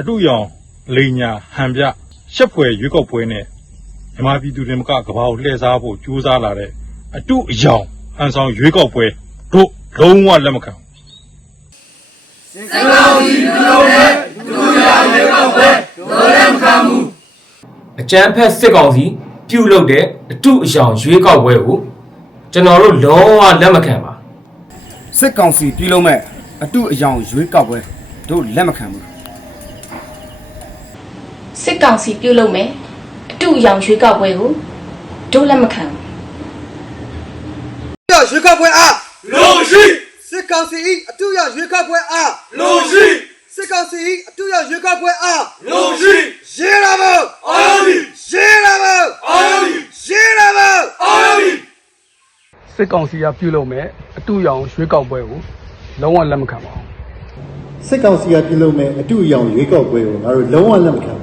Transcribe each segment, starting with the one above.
အတူရောင်လိန်ညာဟန်ပြရှက်ဖွယ်ရွေးကောက်ပွဲနဲ့မြန်မာပြည်သူတွေကကဘာကိုလှည့်စားဖို့ကြိုးစားလာတဲ့အတူအယောင်ဟန်ဆောင်ရွေးကောက်ပွဲတို့လုံးဝလက်မခံဘူးအကြမ်းဖက်စစ်ကောင်စီပြုတ်လုတဲ့အတုအယောင်ရွေးကောက်ပွဲကိုကျွန်တော်တို့လုံးဝလက်မခံပါစစ်ကောင်စီပြည်လုံးမဲ့အတုအယောင်ရွေးကောက်ပွဲတို့လက်မခံဘူး စစ်ကောင်စီပြုတ်လုပ်မယ်အတူအယောင်ရွေးကောက်ပွဲကိုဒုလက်မခံဘူးရရွေးကောက်ပွဲအားလိုရှိစစ်ကောင်စီ၏အတူရရွေးကောက်ပွဲအားလိုရှိစစ်ကောင်စီ၏အတူရရွေးကောက်ပွဲအားလိုရှိရေးရမို့အာရမီရေးရမို့အာရမီရေးရမို့အာရမီစစ်ကောင်စီကပြုလုပ်မဲ့အတူရောင်ရွေးကောက်ပွဲကိုလုံးဝလက်မခံပါဘူးစစ်ကောင်စီကပြုလုပ်မဲ့အတူအယောင်ရွေးကောက်ပွဲကိုငါတို့လုံးဝလက်မခံ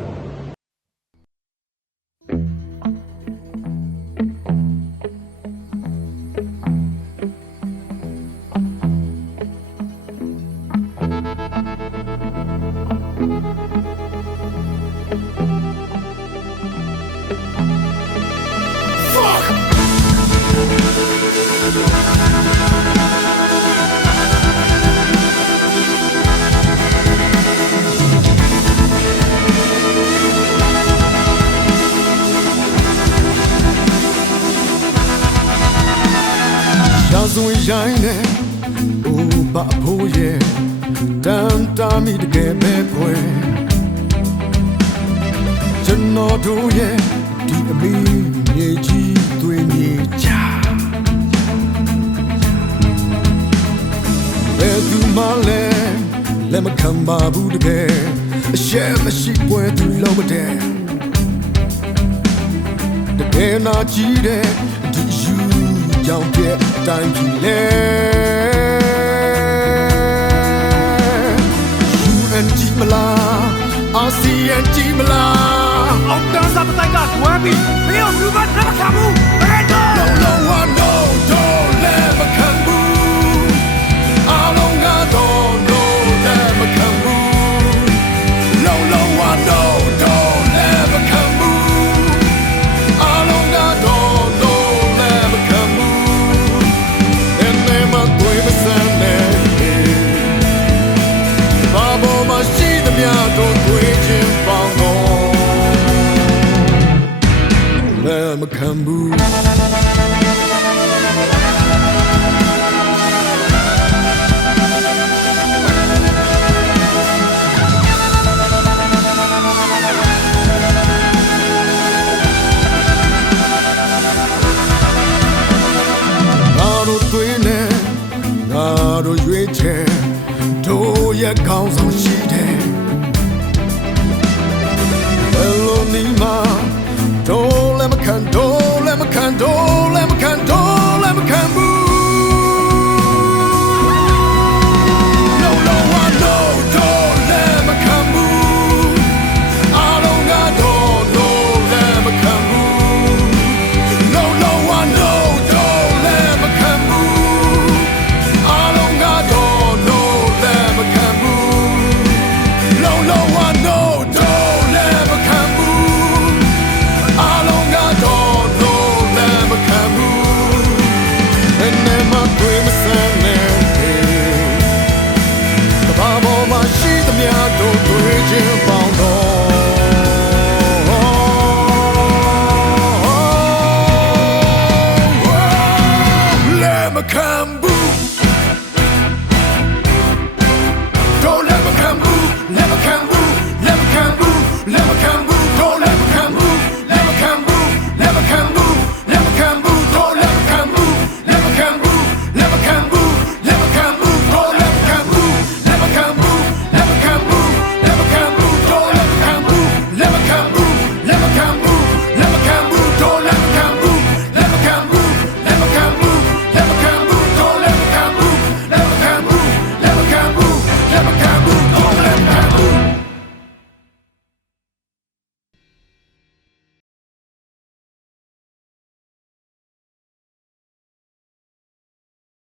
Yazın yayne u bapuye တန်တာမီတကယ်ပဲဖွယ်ကျွန်တော်တို့ရဲ့ဒီအမီမြေကြီးသွေးမြေချာဘယ်သူမှလည်းလက်မခံပါဘူးတကယ်အရှက်မရှိပွဲသူလုံးမတဲ့တကယ်နာကြည့်တဲ့ဒီယူကြောင့်တဲ့တိုင်းပြည်လေ ပြီးမင်းတို့လူကလက်မခံဘူး Let me come move ငါတို့သွေးနဲ့ငါတို့ရွေးချယ်တို့ရဲ့ကောင်းဆောင်ရှိ တို့လ 解放后，癞蛤蟆看不。